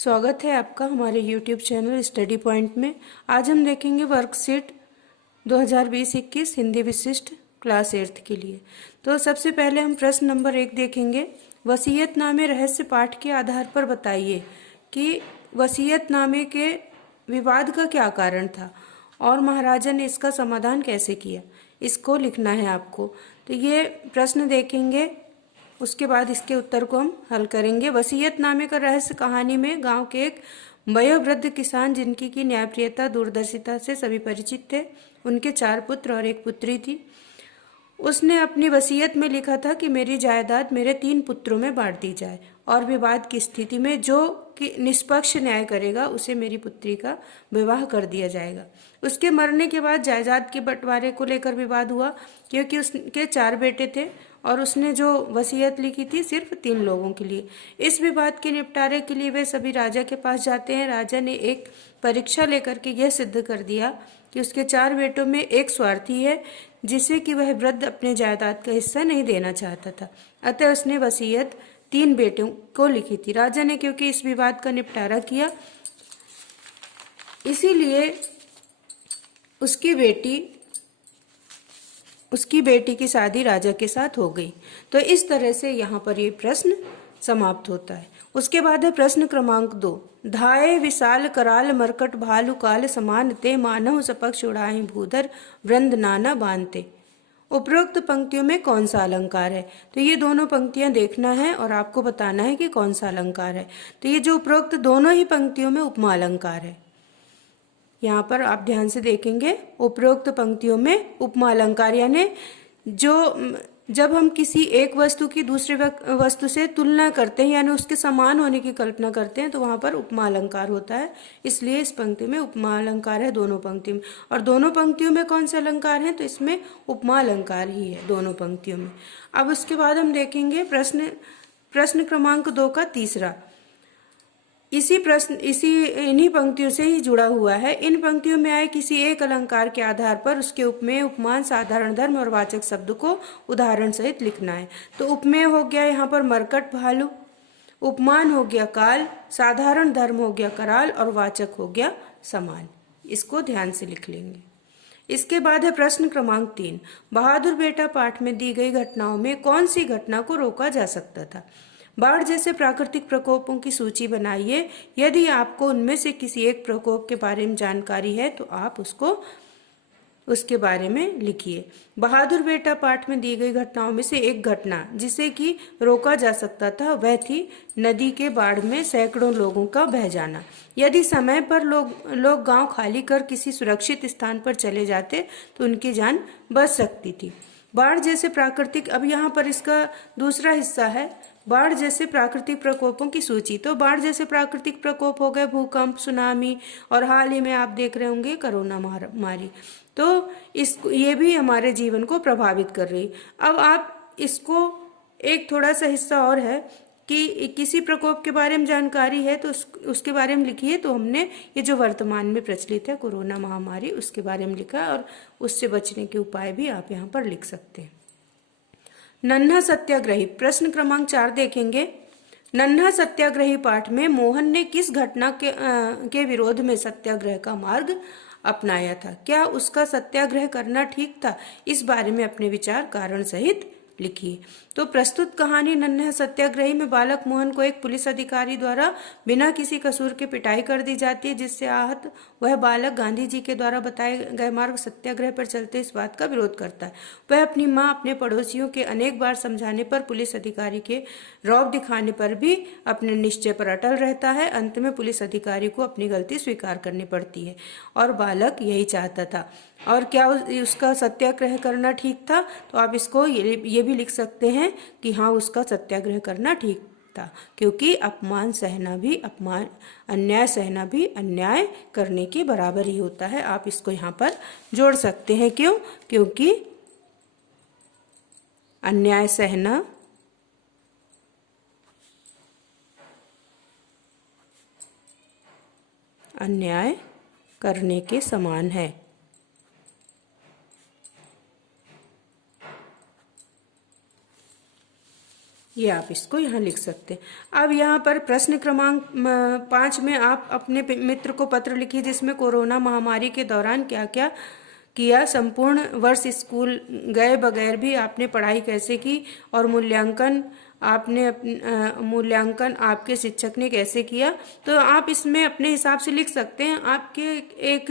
स्वागत है आपका हमारे YouTube चैनल स्टडी पॉइंट में। आज हम देखेंगे वर्कशीट 2020-21 हिंदी विशिष्ट क्लास 8 के लिए। तो सबसे पहले हम प्रश्न नंबर 1 देखेंगे। वसीयतनामे रहस्य पाठ के आधार पर बताइए कि वसीयतनामे के विवाद का क्या कारण था और महाराजा ने इसका समाधान कैसे किया। इसको लिखना है आपको। तो ये प्रश्न देखेंगे, उसके बाद इसके उत्तर को हम हल करेंगे। वसीयतनामे का रहस्य कहानी में गांव के एक वयोवृद्ध किसान जिनकी की न्यायप्रियता दूरदर्शिता से सभी परिचित थे, उनके 4 पुत्र और 1 पुत्री थी। उसने अपनी वसीयत में लिखा था कि मेरी जायदाद मेरे 3 पुत्रों में बांट दी जाए और विवाद की स्थिति में जो कि निष्पक्ष न्याय करेगा उसे मेरी पुत्री का विवाह कर दिया जाएगा। उसके मरने के बाद जायदाद के बंटवारे को लेकर विवाद हुआ क्योंकि उसके 4 बेटे थे और उसने जो वसीयत लिखी थी सिर्फ 3 लोगों के लिए। इस विवाद के निपटारे के लिए वे सभी राजा के पास जाते हैं। राजा ने एक परीक्षा लेकर के यह सिद्ध कर दिया कि उसके 4 बेटों में एक स्वार्थी है जिसे कि वह वृद्ध अपने जायदाद का हिस्सा नहीं देना चाहता था। अतः उसने वसीयत 3 बेटों को लिखी थी। राजा ने क्योंकि इस विवाद का निपटारा किया, इसीलिए उसकी बेटी की शादी राजा के साथ हो गई। तो इस तरह से यहाँ पर ये प्रश्न समाप्त होता है। उसके बाद है प्रश्न क्रमांक 2। धाये विशाल कराल मरकट भालु काल समान ते मानव सपक्ष उड़ाई भूधर वृंद नाना बांधते। उपरोक्त पंक्तियों में कौन सा अलंकार है? तो ये दोनों पंक्तियां देखना है और आपको बताना है कि कौन सा अलंकार है। तो ये जो उपरोक्त दोनों ही पंक्तियों में उपमा अलंकार है। यहाँ पर आप ध्यान से देखेंगे, उपरोक्त पंक्तियों में उपमा अलंकार यानी जब हम किसी एक वस्तु की दूसरे वस्तु से तुलना करते हैं यानी उसके समान होने की कल्पना करते हैं तो वहां पर उपमा अलंकार होता है। इसलिए इस पंक्ति में उपमा अलंकार है दोनों पंक्तियों में। और दोनों पंक्तियों में कौन से अलंकार हैं? तो इसमें उपमा अलंकार ही है दोनों पंक्तियों में। अब उसके बाद हम देखेंगे प्रश्न क्रमांक 2 का तीसरा। इन्हीं पंक्तियों से ही जुड़ा हुआ है। इन पंक्तियों में आए किसी एक अलंकार के आधार पर उसके उपमेय, उपमान, साधारण धर्म और वाचक शब्द को उदाहरण सहित लिखना है। तो उपमेय हो गया यहाँ पर मरकट भालू, उपमान हो गया काल, साधारण धर्म हो गया कराल और वाचक हो गया समान। इसको ध्यान से लिख लेंगे। इसके बाद है प्रश्न क्रमांक 3। बहादुर बेटा पाठ में दी गई घटनाओं में कौन सी घटना को रोका जा सकता था? बाढ़ जैसे प्राकृतिक प्रकोपों की सूची बनाइए। यदि आपको उनमें से किसी एक प्रकोप के बारे में जानकारी है तो आप उसके बारे में लिखिए। बहादुर बेटा पाठ में दी गई घटनाओं में से एक घटना जिसे कि रोका जा सकता था वह थी नदी के बाढ़ में सैकड़ों लोगों का बह जाना। यदि समय पर लोग गांव खाली कर किसी सुरक्षित स्थान पर चले जाते तो उनकी जान बच सकती थी। बाढ़ जैसे प्राकृतिक, अब यहाँ पर इसका दूसरा हिस्सा है बाढ़ जैसे प्राकृतिक प्रकोपों की सूची। तो बाढ़ जैसे प्राकृतिक प्रकोप हो गए भूकंप, सुनामी और हाल ही में आप देख रहे होंगे कोरोना महामारी। तो ये भी हमारे जीवन को प्रभावित कर रही। अब आप इसको एक थोड़ा सा हिस्सा और है कि किसी प्रकोप के बारे में जानकारी है तो उसके बारे में लिखिए। तो हमने ये जो वर्तमान में प्रचलित है कोरोना महामारी उसके बारे में लिखा और उससे बचने के उपाय भी आप यहाँ पर लिख सकते हैं। नन्हा सत्याग्रही प्रश्न क्रमांक 4 देखेंगे। नन्हा सत्याग्रही पाठ में मोहन ने किस घटना के विरोध में सत्याग्रह का मार्ग अपनाया था? क्या उसका सत्याग्रह करना ठीक था? इस बारे में अपने विचार कारण सहित लिखिए। तो प्रस्तुत कहानी नन्हा सत्याग्रही में बालक मोहन को एक पुलिस अधिकारी द्वारा बिना किसी कसूर के पिटाई कर दी जाती है, जिससे आहत वह बालक गांधी जी के द्वारा बताए गए मार्ग सत्याग्रह पर चलते इस बात का विरोध करता है। वह अपनी मां, अपने पड़ोसियों के अनेक बार समझाने पर, पुलिस अधिकारी के रौब दिखाने पर भी अपने निश्चय पर अटल रहता है। अंत में पुलिस अधिकारी को अपनी गलती स्वीकार करनी पड़ती है और बालक यही चाहता था। और क्या उसका सत्याग्रह करना ठीक था? तो आप इसको ये भी लिख सकते हैं कि हाँ, उसका सत्याग्रह करना ठीक था, क्योंकि अपमान सहना भी अन्याय सहना भी अन्याय करने के बराबर ही होता है। आप इसको यहाँ पर जोड़ सकते हैं। क्यों? क्योंकि अन्याय सहना अन्याय करने के समान है। ये आप इसको यहाँ लिख सकते हैं। अब यहाँ पर प्रश्न क्रमांक 5 में आप अपने मित्र को पत्र लिखिए जिसमें कोरोना महामारी के दौरान क्या क्या किया, संपूर्ण वर्ष स्कूल गए बगैर भी आपने पढ़ाई कैसे की और मूल्यांकन आपके शिक्षक ने कैसे किया। तो आप इसमें अपने हिसाब से लिख सकते हैं। आपके एक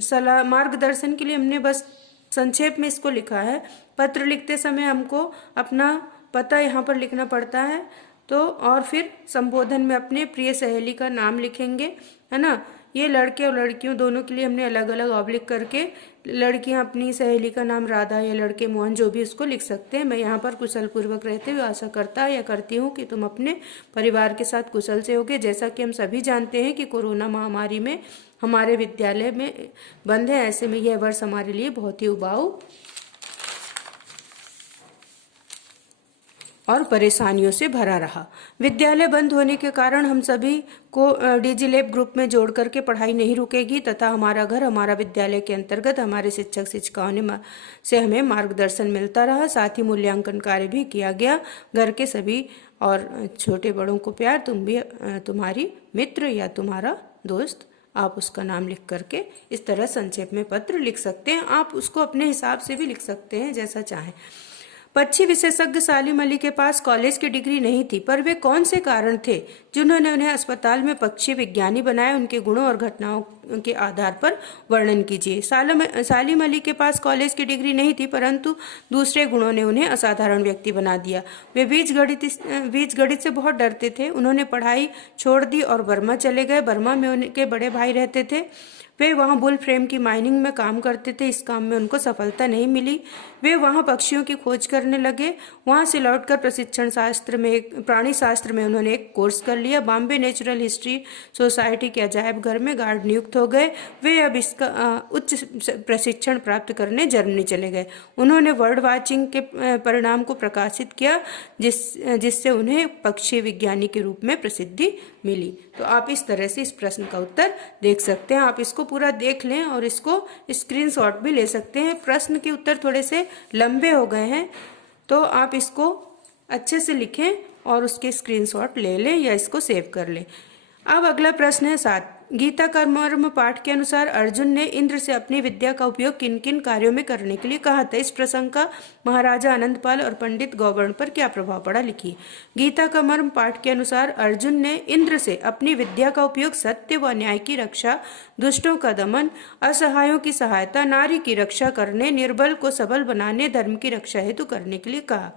सलाह मार्गदर्शन के लिए हमने बस संक्षेप में इसको लिखा है। पत्र लिखते समय हमको अपना पता यहाँ पर लिखना पड़ता है, तो और फिर संबोधन में अपने प्रिय सहेली का नाम लिखेंगे, है ना। ये लड़के और लड़कियों दोनों के लिए हमने अलग अलग ऑब्लिक करके, लड़कियां अपनी सहेली का नाम राधा या लड़के मोहन जो भी उसको लिख सकते हैं। मैं यहाँ पर कुशल पूर्वक रहते हुए आशा करता या करती हूँ कि तुम अपने परिवार के साथ कुशल से होगे। जैसा कि हम सभी जानते हैं कि कोरोना महामारी में हमारे विद्यालय में बंद है, ऐसे में यह वर्ष हमारे लिए बहुत ही उबाऊ और परेशानियों से भरा रहा। विद्यालय बंद होने के कारण हम सभी को डिजिलैब ग्रुप में जोड़ करके पढ़ाई नहीं रुकेगी तथा हमारा घर हमारा विद्यालय के अंतर्गत हमारे शिक्षक शिक्षिकाओं से हमें मार्गदर्शन मिलता रहा। साथ ही मूल्यांकन कार्य भी किया गया। घर के सभी और छोटे बड़ों को प्यार। तुम भी तुम्हारी मित्र या तुम्हारा दोस्त, आप उसका नाम लिख करके इस तरह संक्षेप में पत्र लिख सकते हैं। आप उसको अपने हिसाब से भी लिख सकते हैं, जैसा चाहें। पक्षी विशेषज्ञ सालिम अली के पास कॉलेज की डिग्री नहीं थी, पर वे कौन से कारण थे जिन्होंने उन्हें अस्पताल में पक्षी विज्ञानी बनाया? उनके गुणों और घटनाओं के आधार पर वर्णन कीजिए। सालिम अली के पास कॉलेज की डिग्री नहीं थी, परंतु दूसरे गुणों ने उन्हें असाधारण व्यक्ति बना दिया। वे बीजगणित से बहुत डरते थे। उन्होंने पढ़ाई छोड़ दी और बर्मा चले गए। बर्मा में उनके बड़े भाई रहते थे। वे वहाँ बुल फ्रेम की माइनिंग में काम करते थे। इस काम में उनको सफलता नहीं मिली। वे वहाँ पक्षियों की खोज करने लगे। वहाँ से लौटकर प्राणी शास्त्र में उन्होंने एक कोर्स कर लिया। बॉम्बे नेचुरल हिस्ट्री सोसाइटी के अजायब घर में गार्ड नियुक्त हो गए। वे अब इसका उच्च प्रशिक्षण प्राप्त करने जर्मनी चले गए। उन्होंने वर्ड वाचिंग के परिणाम को प्रकाशित किया, जिससे उन्हें पक्षी विज्ञानी के रूप में प्रसिद्धि मिली। तो आप इस तरह से इस प्रश्न का उत्तर देख सकते हैं। आप इसको पूरा देख लें और इसको स्क्रीनशॉट भी ले सकते हैं। प्रश्न के उत्तर थोड़े से लंबे हो गए हैं, तो आप इसको अच्छे से लिखें और उसके स्क्रीनशॉट ले लें या इसको सेव कर लें। अब अगला प्रश्न है 7। गीता का मर्म पाठ के अनुसार अर्जुन ने इंद्र से अपनी विद्या का उपयोग किन किन कार्यों में करने के लिए कहा था? इस प्रसंग का महाराजा आनंदपाल और पंडित गौवर्ण पर क्या प्रभाव पड़ा? लिखिए। गीता का मर्म पाठ के अनुसार अर्जुन ने इंद्र से अपनी विद्या का उपयोग सत्य व न्याय की रक्षा, दुष्टों का दमन, असहायों की सहायता, नारी की रक्षा करने, निर्बल को सबल बनाने, धर्म की रक्षा हेतु करने के लिए कहा।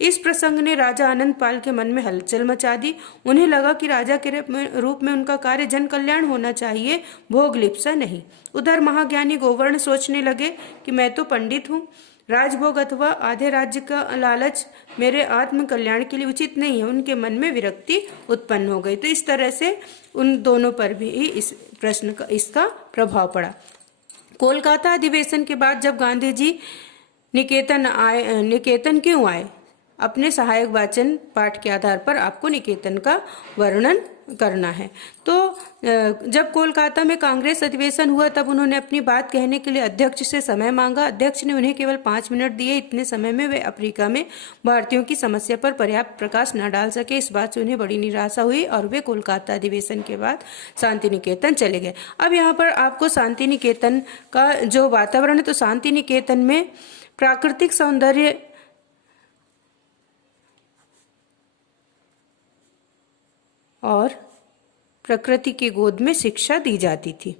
इस प्रसंग ने राजा आनंदपाल के मन में हलचल मचा दी। उन्हें लगा कि राजा के रूप में उनका कार्य जन कल्याण होना चाहिए, भोग लिप्सा नहीं। उधर महाज्ञानी गोवर्ण सोचने लगे कि मैं तो पंडित हूँ, राजभोग अथवा आधे राज्य का लालच मेरे आत्म कल्याण के लिए उचित नहीं है। उनके मन में विरक्ति उत्पन्न हो गई। तो इस तरह से उन दोनों पर भी इस प्रश्न का इसका प्रभाव पड़ा। कोलकाता अधिवेशन के बाद जब गांधी जी निकेतन क्यों आए? अपने सहायक वाचन पाठ के आधार पर आपको निकेतन का वर्णन करना है। तो जब कोलकाता में कांग्रेस अधिवेशन हुआ तब उन्होंने अपनी बात कहने के लिए अध्यक्ष से समय मांगा। अध्यक्ष ने उन्हें केवल 5 मिनट दिए। इतने समय में वे अफ्रीका में भारतीयों की समस्या पर पर्याप्त प्रकाश न डाल सके। इस बात से उन्हें बड़ी निराशा हुई और वे कोलकाता अधिवेशन के बाद शांति निकेतन चले गए। अब यहाँ पर आपको शांति निकेतन का जो वातावरण है, तो शांति निकेतन में प्राकृतिक सौंदर्य और प्रकृति की गोद में शिक्षा दी जाती थी।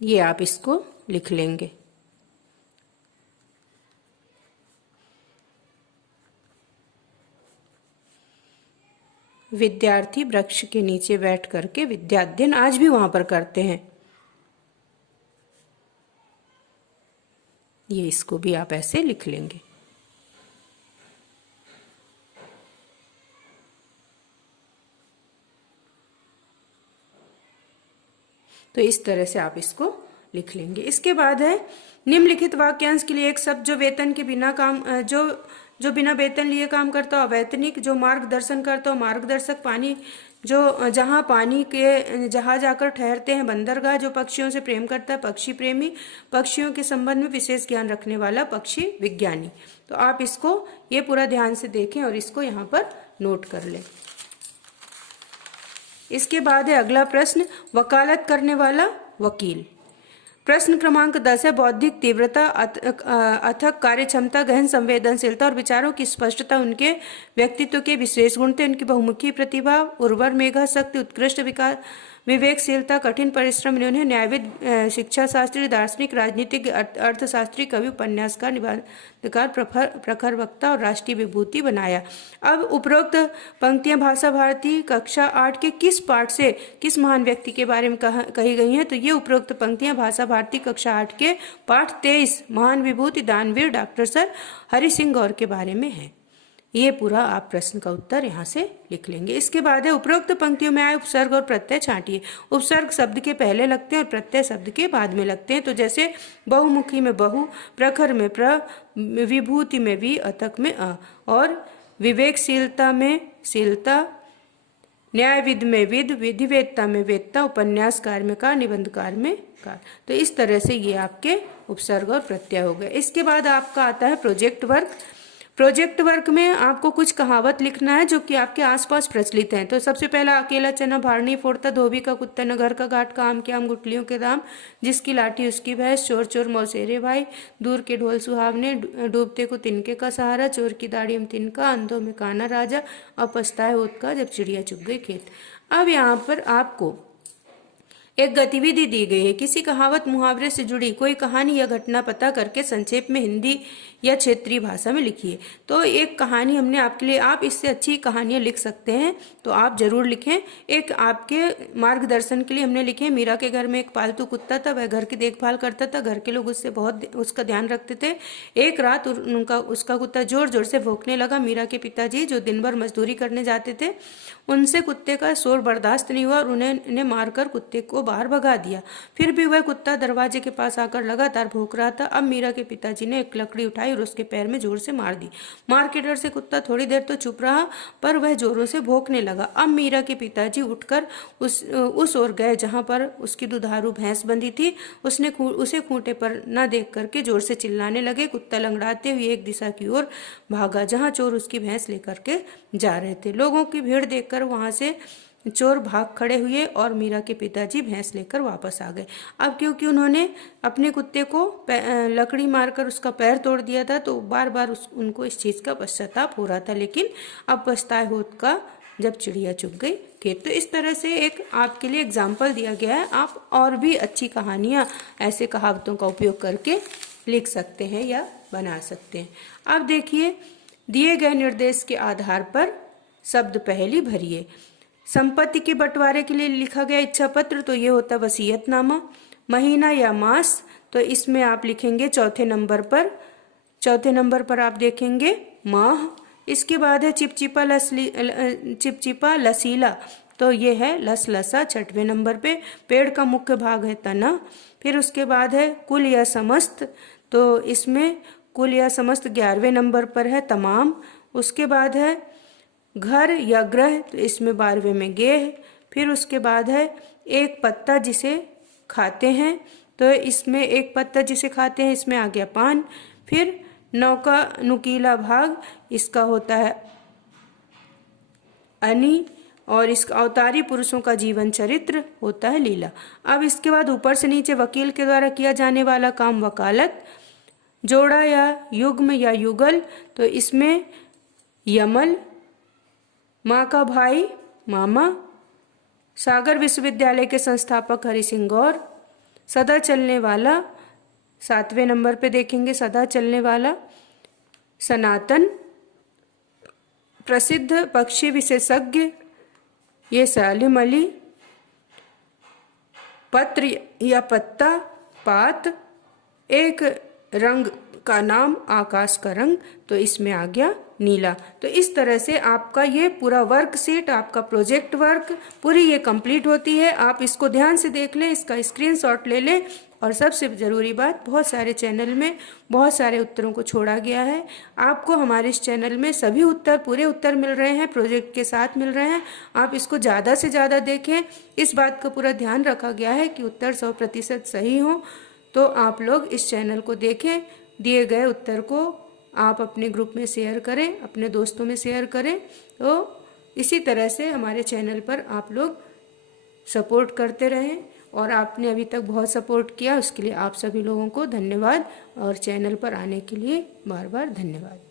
ये आप इसको लिख लेंगे। विद्यार्थी वृक्ष के नीचे बैठ करके विद्याध्ययन आज भी वहां पर करते हैं। ये इसको भी आप ऐसे लिख लेंगे। तो इस तरह से आप इसको लिख लेंगे। इसके बाद है निम्नलिखित वाक्यांश के लिए एक शब्द जो वेतन के बिना काम जो बिना वेतन लिए काम करता हो अवैतनिक, जो मार्गदर्शन करता हो मार्गदर्शक, पानी जहाँ पानी के जहाज आकर ठहरते हैं बंदरगाह, जो पक्षियों से प्रेम करता है पक्षी प्रेमी, पक्षियों के संबंध में विशेष ज्ञान रखने वाला पक्षी विज्ञानी। तो आप इसको ये पूरा ध्यान से देखें और इसको यहाँ पर नोट कर लें। इसके बाद है अगला प्रश्न, वकालत करने वाला वकील। प्रश्न क्रमांक 10 है, बौद्धिक तीव्रता, अथक कार्य क्षमता, गहन संवेदनशीलता और विचारों की स्पष्टता उनके व्यक्तित्व के विशेष गुण थे। उनकी बहुमुखी प्रतिभा, उर्वर मेधा शक्ति, उत्कृष्ट विकास, विवेकशीलता, कठिन परिश्रम ने उन्हें न्यायविद, शिक्षा शास्त्री, दार्शनिक, राजनीतिक, अर्थशास्त्री, कवि, उपन्यासकार, निबंधकार, प्रखर वक्ता और राष्ट्रीय विभूति बनाया। अब उपरोक्त पंक्तियां भाषा भारती कक्षा 8 के किस पाठ से किस महान व्यक्ति के बारे में कही गई हैं? तो ये उपरोक्त पंक्तियां भाषा भारती कक्षा 8 के पाठ 23 महान विभूति दानवीर डॉक्टर सर हरि सिंह गौर के बारे में है। ये पूरा आप प्रश्न का उत्तर यहाँ से लिख लेंगे। इसके बाद है, उपरोक्त पंक्तियों में आए उपसर्ग और प्रत्यय छांटिए। उपसर्ग शब्द के पहले लगते हैं और प्रत्यय शब्द के बाद में लगते हैं। तो जैसे बहुमुखी में बहु, प्रखर में प्र, विभूति में वि, अथक में अ, और विवेकशीलता में शीलता, न्यायविद में विद, विधिवेदता में वेदता, उपन्यासकार में कार, निबंधकार में कार। तो इस तरह से ये आपके उपसर्ग और प्रत्यय हो गए। इसके बाद आपका आता है प्रोजेक्ट वर्क। प्रोजेक्ट वर्क में आपको कुछ कहावत लिखना है जो कि आपके आसपास प्रचलित हैं। तो सबसे पहला, अकेला चना भार नहीं फोड़ता, धोबी का कुत्ता न घर का घाट का, आम के आम गुठलियों के दाम, जिसकी लाठी उसकी भैंस, चोर चोर मौसेरे भाई, दूर के ढोल सुहावने, डूबते को तिनके का सहारा, चोर की दाढ़ी में तिनका, अंधों में काना राजा, अब पछताए होत का जब चिड़िया चुग गई खेत। अब यहाँ पर आपको एक गतिविधि दी गई है। किसी कहावत मुहावरे से जुड़ी कोई कहानी या घटना पता करके संक्षेप में हिंदी या क्षेत्रीय भाषा में लिखिए। तो एक कहानी हमने आपके लिए, आप इससे अच्छी कहानियां लिख सकते हैं तो आप जरूर लिखें। एक आपके मार्गदर्शन के लिए हमने लिखे, मीरा के घर में एक पालतू कुत्ता था, वह घर की देखभाल करता था, घर के लोग उससे बहुत उसका ध्यान रखते थे। एक रात उसका कुत्ता जोर जोर से भौंकने लगा। मीरा के पिताजी जो दिन भर मजदूरी करने जाते थे, उनसे कुत्ते का शोर बर्दाश्त नहीं हुआ और उन्हें मारकर कुत्ते को बाहर भगा दिया। फिर भी वह कुत्ता दरवाजे के पास आकर लगातार भौंक रहा था। अब मीरा के पिताजी ने एक लकड़ी उठाई और उसके पैर में जोर से मार दी। मार के डर से कुत्ता थोड़ी देर तो चुप रहा, पर वह जोरों से भौंकने लगा। अब मीरा के पिताजी उठकर उस ओर गए जहां पर उसकी दुधारू भैंस बंधी थी। उसे खूंटे पर न देख करके जोर से चिल्लाने लगे। कुत्ता लंगड़ाते हुए एक दिशा की ओर भागा जहां चोर उसकी भैंस लेकर के जा रहे थे। लोगों की भीड़ देखकर वहां से चोर भाग खड़े हुए और मीरा के पिताजी भैंस लेकर वापस आ गए। अब क्योंकि उन्होंने अपने कुत्ते को लकड़ी मारकर उसका पैर तोड़ दिया था, तो बार बार उनको इस चीज़ का पश्चाताप हो रहा था। लेकिन अब पछताए होत का जब चिड़िया चुग गई खेत। तो इस तरह से एक आपके लिए एग्जाम्पल दिया गया है। आप और भी अच्छी कहानियाँ ऐसे कहावतों का उपयोग करके लिख सकते हैं या बना सकते हैं। अब देखिए, दिए गए निर्देश के आधार पर शब्द पहेली भरिए। संपत्ति के बंटवारे के लिए लिखा गया इच्छा पत्र, तो ये होता है वसीयतनामा। महीना या मास, तो इसमें आप लिखेंगे चौथे नंबर पर आप देखेंगे माह। इसके बाद है चिपचिपा लसीला, तो ये है लसलसा 6वें नंबर पे। पेड़ का मुख्य भाग है तना। फिर उसके बाद है कुल या समस्त, तो इसमें कुल या समस्त 11वें नंबर पर है तमाम। उसके बाद है घर या ग्रह, तो इसमें 12वें में गेह। फिर उसके बाद है एक पत्ता जिसे खाते हैं, तो इसमें एक पत्ता जिसे खाते हैं इसमें आ गया पान। फिर नौका नुकीला भाग, इसका होता है अनी, और इसका अवतारी पुरुषों का जीवन चरित्र होता है लीला। अब इसके बाद ऊपर से नीचे वकील के द्वारा किया जाने वाला काम वकालत। जोड़ा या युग्म या युगल, तो इसमें यमल। माँ का भाई मामा। सागर विश्वविद्यालय के संस्थापक हरि सिंह गौर। सदा चलने वाला, 7वें नंबर पे देखेंगे सदा चलने वाला सनातन। प्रसिद्ध पक्षी विशेषज्ञ, ये सालिम अली। पत्र या पत्ता, पात। एक रंग का नाम, आकाश का रंग, तो इसमें आ गया नीला। तो इस तरह से आपका ये पूरा वर्कशीट, आपका प्रोजेक्ट वर्क पूरी ये कंप्लीट होती है। आप इसको ध्यान से देख लें, इसका स्क्रीनशॉट ले लें। और सबसे ज़रूरी बात, बहुत सारे चैनल में बहुत सारे उत्तरों को छोड़ा गया है। आपको हमारे इस चैनल में सभी उत्तर, पूरे उत्तर मिल रहे हैं, प्रोजेक्ट के साथ मिल रहे हैं। आप इसको ज़्यादा से ज़्यादा देखें। इस बात का पूरा ध्यान रखा गया है कि उत्तर 100% सही हो। तो आप लोग इस चैनल को देखें, दिए गए उत्तर को आप अपने ग्रुप में शेयर करें, अपने दोस्तों में शेयर करें। तो इसी तरह से हमारे चैनल पर आप लोग सपोर्ट करते रहें। और आपने अभी तक बहुत सपोर्ट किया, उसके लिए आप सभी लोगों को धन्यवाद। और चैनल पर आने के लिए बार बार धन्यवाद।